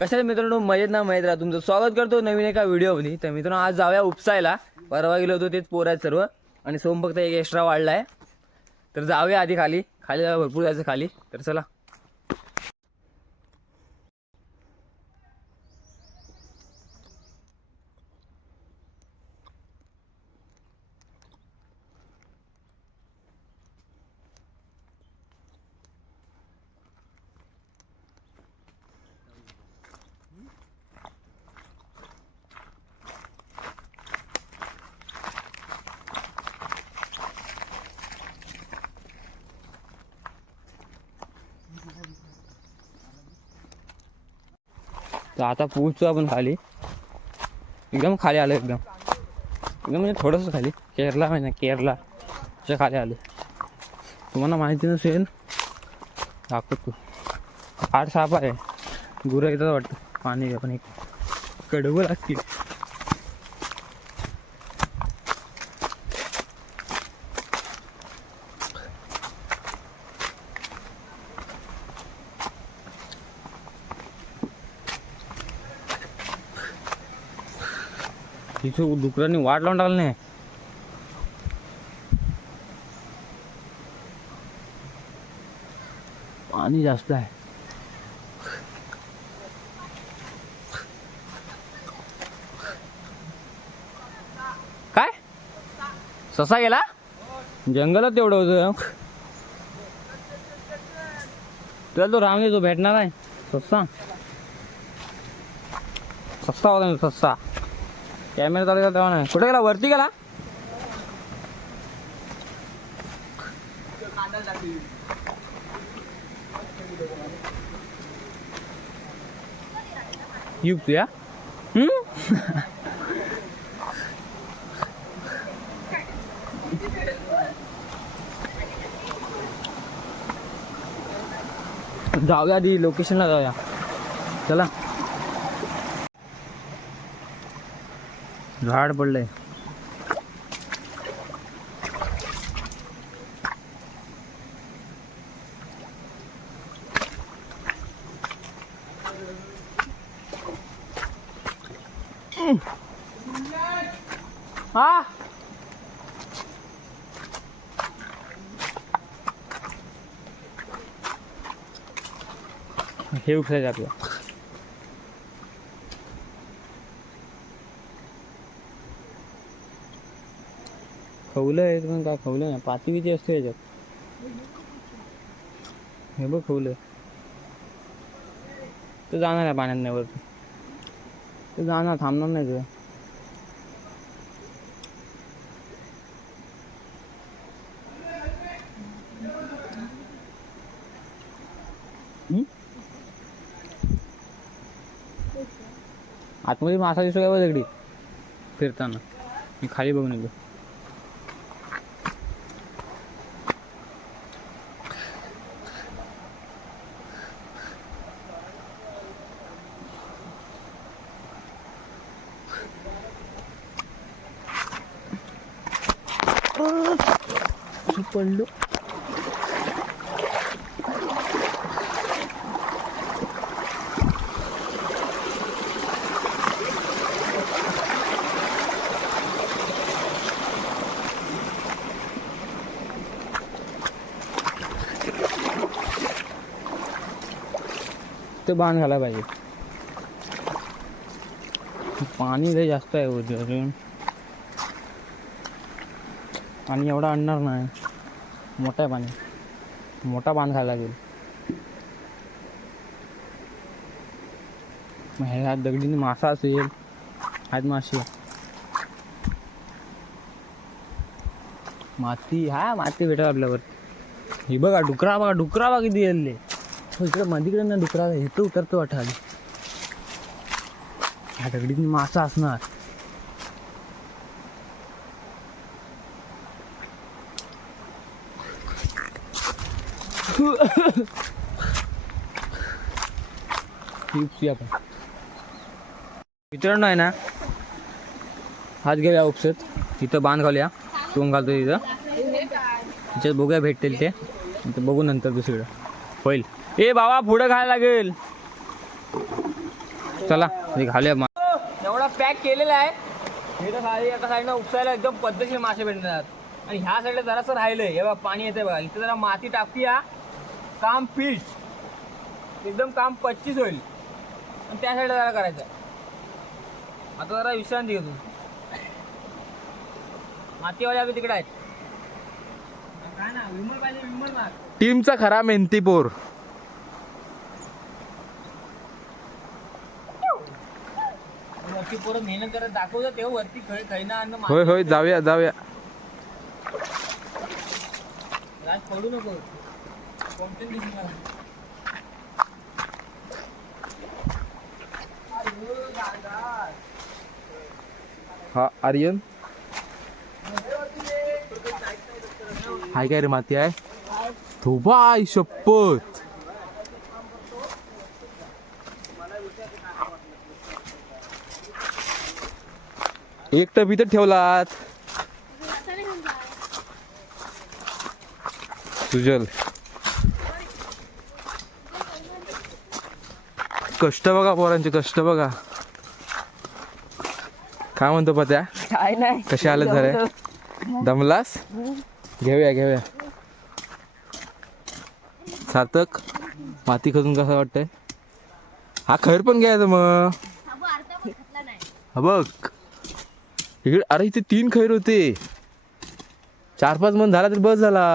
कशाला मित्रांनो मजेत ना मजेत राहा. तुमचं स्वागत करतो नवीन एका व्हिडिओमध्ये. तर मित्रांनो आज जाऊया उपसायला. परवा गेलो होतो तेच पोर आहेत सर्व. आणि सोम फक्त एक एक्स्ट्रा वाढला आहे तर जाऊया आधी खाली. खाली जाऊया, भरपूर जायचं खाली. तर चला. तर आता पोहोचतो आपण खाली. एकदम खाली आलो एकदम. एकदम म्हणजे थोडंसं खाली. केरला माहिती केरला. केरलाच्या खाली आलो. तुम्हाला माहिती नसेल दाखवतो आठ साप आहे. गुरं येतात वाटतं. पाणी पण एक. कडवं लागतील. तिथे डुकरांनी वाट लावून टाकलं नाही. पाणी जास्त आहे. काय? ससा गेला? जंगलात तेवढं होतं. तुला तो राम तो भेटणार आहे सस्ता सस्ता होता सस्ता. कॅमेरा चालू केला तेव्हा नाही. कुठे गेला? वरती गेला? तुया हम्म? जाऊया आधी लोकेशनला जाऊया. चला. झाड पडलंय. हा. हे उपसायचं आपलं. खवलं आहे पण काय खवलं नाही. पाती बिती असते याच्यात. हे बघ खवलं तर जाणार आहे पाण्यात नाही वरती. ते जाणार थांबणार नाही तुझं आतमध्ये मासा दिसतो काय बघ दगडी? फिरताना. मी खाली बघून येतो. पडलो ते बाण घालायला पाहिजे पाणी लय जास्त आहे वरती अजून पाणी एवढा आणणार नाही. मोठा आहे पाणी. मोठा बांध खायला लागेल. मग ह्या दगडीने मासा असेल आहेत मासे. माती हा माती भेटेल आपल्यावर हे बघा डुकरा बघा डुकरा बघा किती येले हो, इकडे मधीकडे ना डुकरा इथं उतरतो वाटा ह्या दगडीने मासा असणार. उपसी आपण मित्रांनो आहे ना हात घेऊया उपसत तिथं बांध घालूया. तोंड घालतो तिथं तिच्यात बघूया भेटतील ते. बघू नंतर दुसरीकडं. होईल. ए बाबा पुढं खायला लागेल. चला घालूया एवढा पॅक केलेला आहे. तर साडी एका साईडनं उपसायला एकदम पद्धतशीर मासे भेटणार. आणि ह्या साईडला जरासं राहिलंय. हे बाबा पाणी येते बघा. इथे जरा माती टाकूया. काम पीठ. एकदम काम पच्चीस होईल. आणि त्या साईडला जरा करायचं. आता जरा विश्रांती घेतो. मातीवाले आपले तिकडे आहेत. काय ना विमल पाहिजे विमल मार टीमचा खरा मेहनतीपूर वरती पोरं मेहनत करत दाखवतात तेव्हा वरती खै खैना अन्न होय होय जाऊया जाऊया. राज पडू नको. हा आर्यन? हाय काय रे माती आहे धोबाय शपथ. एक टप इथं ठेवलात सुजल. कष्ट बघा पोरांचे कष्ट बघा. काय म्हणतो पत्या? काय नाही. कसे आले झाले? दमलास? घेऊया घेऊया. सार्थक माती खजून कसं वाटतंय? हा खैर पण घ्यायचं मग. हा बघ. इकडे अरे इथे तीन खैर होते. चार पाच मन झाला तर बस झाला.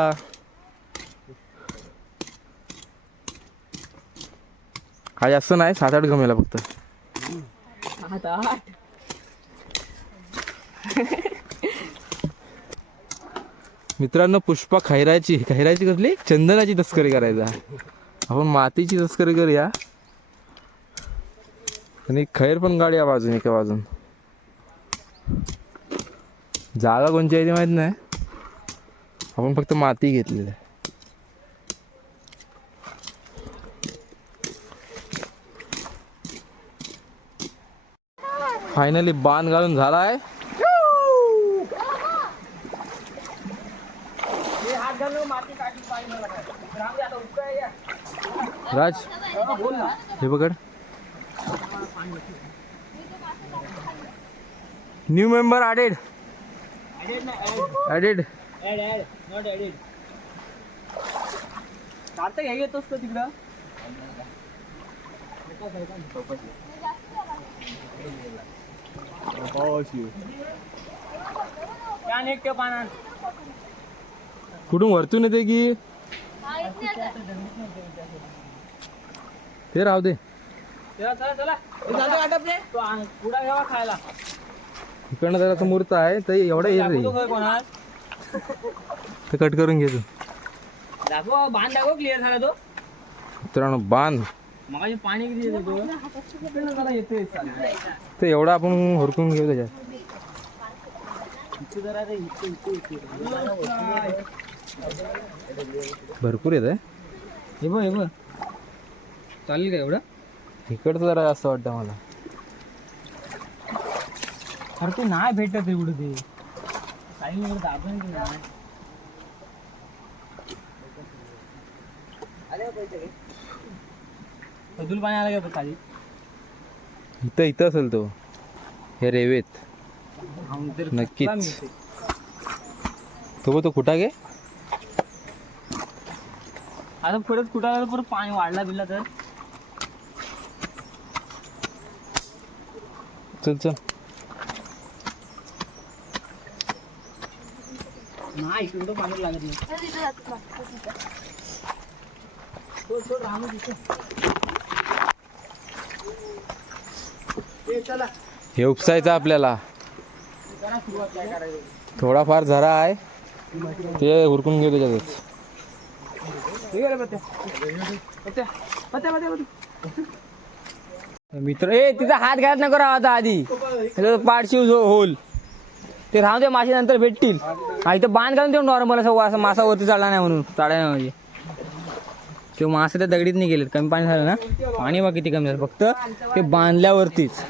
हा जास्त नाही सात आठ गमेला फक्त. मित्रांनो पुष्पा खैराची खैराची कसली? चंदनाची तस्करी करायचा. आपण मातीची तस्करी करूया. आणि खैर पण गाडी बाजून एका बाजून. जागा कोणची आहे ती माहीत नाही. आपण फक्त माती घेतलेली आहे फायनली बाण घालून झाला आहे हात घालून माती काढली पाहिजे मला काय. राम फायनली बाण घालून झाला आहे राज हे पकड. न्यू मेंबर ॲडेड ॲडेड तिकडं? त्या पानात कुठून वरतून येते की? ते राहू दे. चला चला चला हे झालं वाटप रे तो आण- पुडा घ्यावा खायला इकडनं जरा मूर्त आहे तर एवढं येत दाखवतो रे काय कोणाला ते कट करून घे तू. दाखव बांध दाखव क्लिअर झाला तो. मित्रांनो बांध. पाणी किती येत ते एवढं आपण हुरकून घेऊ त्याच्यात. भरपूर येत आहे हे बघ हे बघ. चालेल का एवढं? इकडचं जरा जास्त वाटतं मला. अरे ते नाही भेटत एवढं ते. काही एवढं दाबून की नाही? अजून पाणी आलं का खाली? इथं इथं असेल तो. हे रेवेत. नक्कीच. तो बघ तो कुठा गे? आता परत कुठं आलं परत पाणी वाढला बिडला तर? चल चल. नाही पाणी लागत नाही सोड, सोड, राहू दे तिथं. ए, चला हे उपसायचं आपल्याला. थोडाफार झरा आहे. ते हुरकून घेऊ त्याच्यातच. मित्र ए तिचा हात घालत नको राहा आता आधी. त्याचं होल ते राहू दे मासे नंतर भेटतील. आणि इथं बांध घालून देऊ नॉर्मल असं असं मासा वरती चढला नाही म्हणून चढायला नाही म्हणजे. ते मासे त्या दगडीत नाही गेलेत. कमी पाणी झालं ना? पाणी बा किती कमी झालं? फक्त ते बांधल्यावरतीच.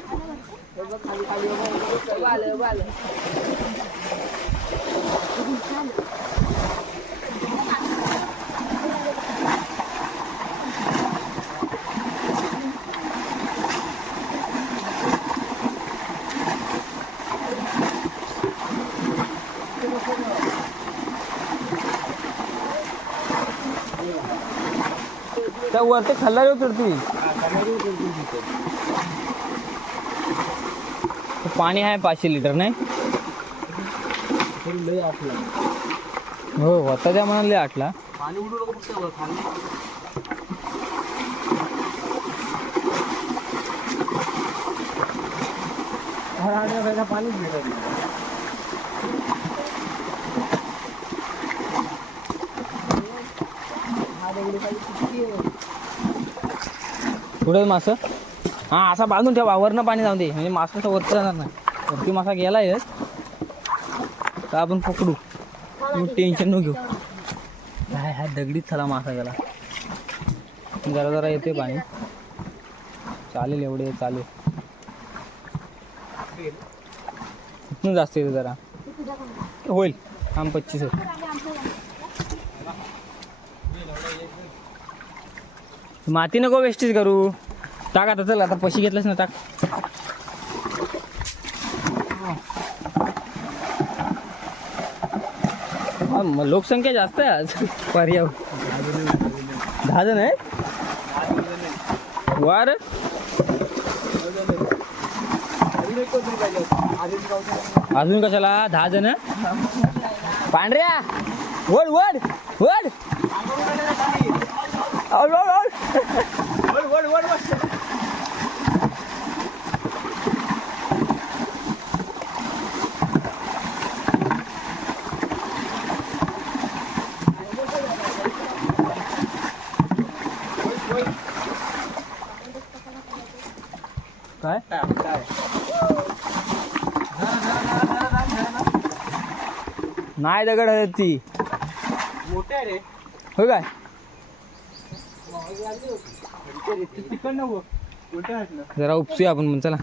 वरती खाल्ला उतरती पाणी आहे पाचशे लिटर नाही? हो होता त्या म्हणाले आठला पाणी उडू नको खाली. पाणीच भेटत बुडेल मास. हा असा बांधून ठेवा. वरनं पाणी जाऊ दे. म्हणजे मासा असं वरती जाणार नाही. वरती मासा गेलाय तर आपण पकडू. टेन्शन न घेऊ. हाय हाय दगडीत चला मासा गेला. जरा जरा येते पाणी. चालेल एवढे चालेल. इथून जास्त येते जरा. होईल. आम पच्चीस माती नको वेस्टेज करू. टाक आता चल आता पैसे घेतलेस ना टाक हा, मग लोकसंख्या जास्त आहे आज पर्याव दहा जण आहे वार अजून कशाला दहा जण पांढऱ्या वड वड वड वड वड वड काय? नाही दगड ती. मोठे रे. हो काय? जरा उपसूया आपण मग चला.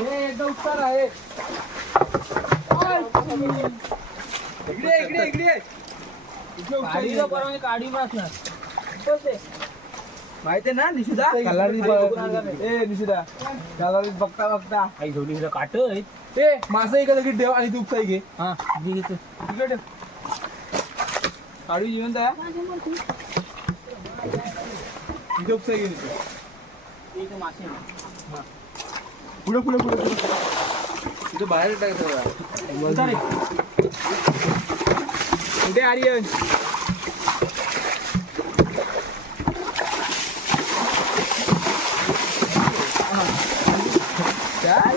एकदम उत्तर आहे. इकडे इकडे इकडे. काढी माहिती ना निशिदा? कलारी ए निशिदा कलारी बघता बघता. काट ए मासा एका जागी ठेव आणि तू उपसाई घे हा ठेव. काळी जिवंत आहे? इथे उपसाई घे नीचे. पुढे पुढे पुढे इथे बाहेर टाकायचं कुठे आर्यन? काय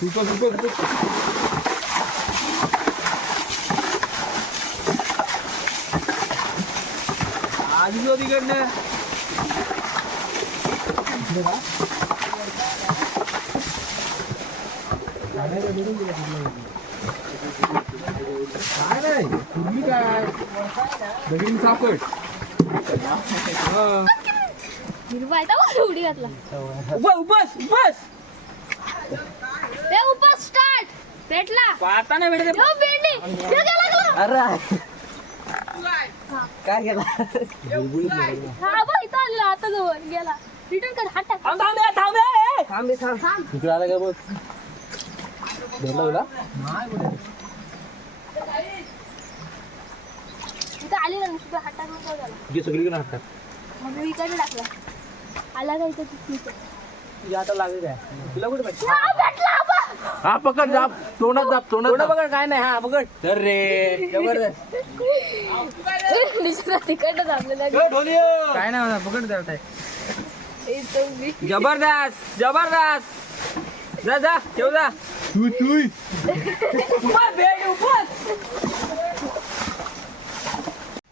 सुपर सुपर सुपर आधी जो तिकडनं काय नाही पूर्वी काय दगडी सापड हिरवा आहे तर उडी घातला बस बस ते उपास स्टार्ट पेटला पाहता नाही भेटत यो बेंडी यो गेला गेला अरे काय गेला हा बघ इथं आलेला आता जवळ गेला रिटर्न कर हात टाक थांब थांब थांब ए. थांब इकडे आला का बघ भेटला तुला आली ना नुसतं हात टाकून काय झाला सगळीकडे हातात. मग मी इकडे टाकला. आला का इथं तिथं? तुझ्या हाताला लागेल काय? तुला कुठे पाहिजे हा पकड जाप तोंडात जाप तोंडात जाप. बघ काय नाही हा बघ तर रे. जबरदस्त थांबलेला काय नाही होणार पकड इथं मी. जबरदस्त जबरदस्त. जा जा ठेव जा. तू तू.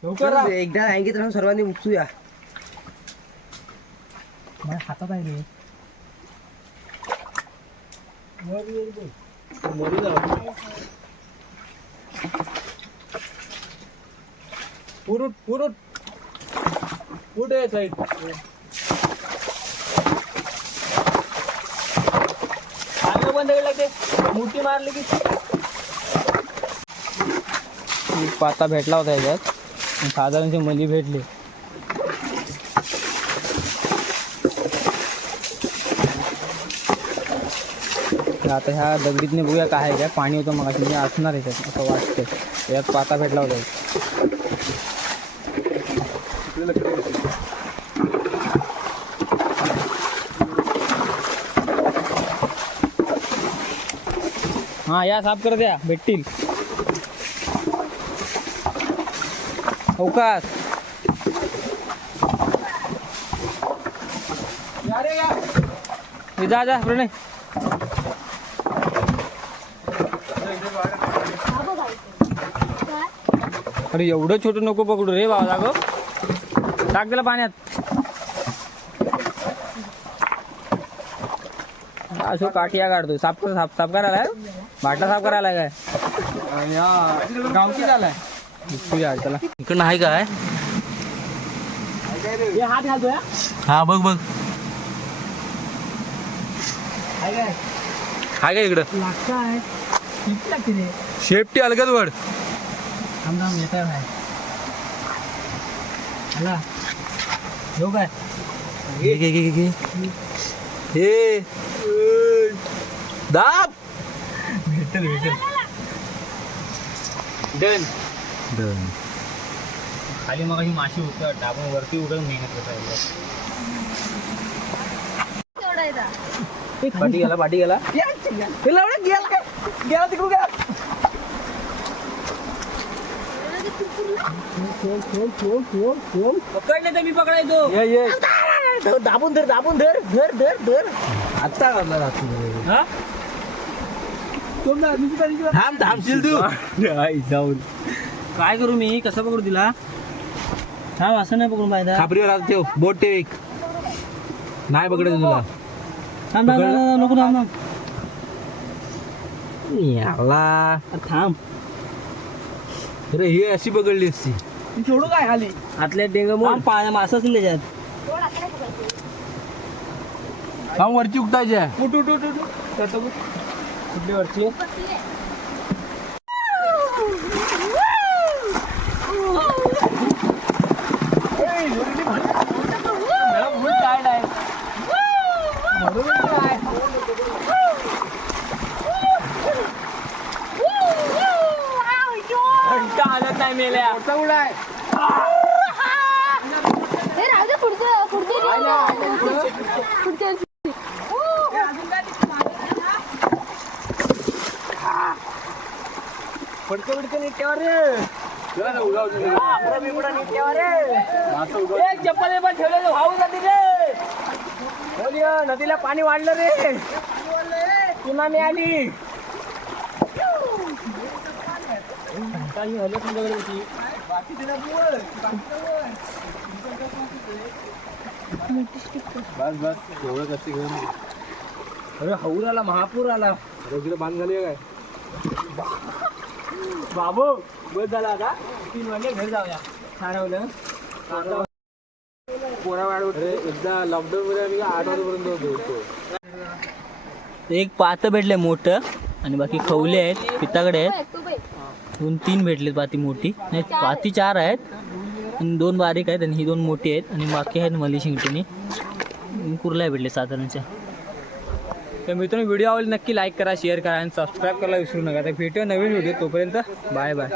लवकर. एकदा रांगेत राहून सर्वांनी उपसूया माझ्या हातात आहे रे. पुरुट पुरुट पुढे साईड. चांगलं बंद केलं ते मोठी मारली की. पाता भेटला होता याच्यात. साधारणचे मली भेटले. आता ह्या दगडीतने बघूया काय आहे काय पाणी होतं मग म्हणजे असणार आहे त्यात असं वाटतं यात पाता भेटला होता. हां या साफ कर द्या भेटतील. अवकाश. जा जा प्रणय अरे एवढं छोटं नको पकडू रे बाबा गो टाक दिला पाण्यात. असो काठिया काढतो साफ कर साफ साफ करायला. बाटला साफ करायला काय? गावची झालाय. त्याला. इकडं आहे काय? हात घालतोय हा बघ बघ. हाय काय? इकडं? लागताय लागते रे? शेपटी अलगद वड. थांब थांब येत आहे हला येऊ काय? घे घे घे घे. हे दाब. भेटेल भेटेल. डन खाली मग अशी माशी होतं डाबून वरती उडून मेहनत करता पाठी गेला पाठी गेला. गेला. तिकडून गेला. पकडले तर मी पकडायचो. ये ये. दाबून धर दाबून धर धर धर धर. आता हा? थांब थांबशील तू. जाऊन. काय करू मी? कसं पकडू तिला? थांब असं नाही पकडून पाहिजे खापरीवर आता ठेव. बोट ठेव एक. नाही पकडत तुला. थांब थांब, थांब, थांब, नको थांब थांब. याला. थांब. अरे ही अशी पकडली असती. सोडू काय खाली? आतल्या डेंग पाण्या मासा असेल त्याच्यात. हा वरची उकटायची उठ कुठली वरची घंटा आलत नाही मेल्या हे राहू दे पुढचं बिडकं नीट ठेवा रे आकडा नीट ठेवा रे चप्पल पण ठेवलेलं वाहून जाते रे नदीला पाणी वाढलं रे सुनामी आली काही हलत नाही दगड होती. बस बस. एवढं कशी घेऊन? अरे हौर आला महापूर आला. इकडे बांध झाली काय? बाबू बस झाला आता. तीन वाजले घरी जाऊया. पोरा अरे एकदा लॉकडाऊन मध्ये आम्ही आठ वाजेपर्यंत होतो एक पातं भेटले मोठं आणि बाकी खवले आहेत पिताकडे आहेत. दोन तीन भेटलेत पाती मोठी. नाही पाती चार आहेत. आणि दोन बारीक आहेत आणि ही दोन मोठी आहेत आणि बाकी आहेत मली शिंगटीने. कुर्ला भेटले साधारणच्या. तर मित्रांनो व्हिडिओ आवडले नक्की लाईक करा शेअर करा आणि सबस्क्राईब करायला विसरू नका. तर भेटूया नवीन व्हिडिओ तोपर्यंत बाय बाय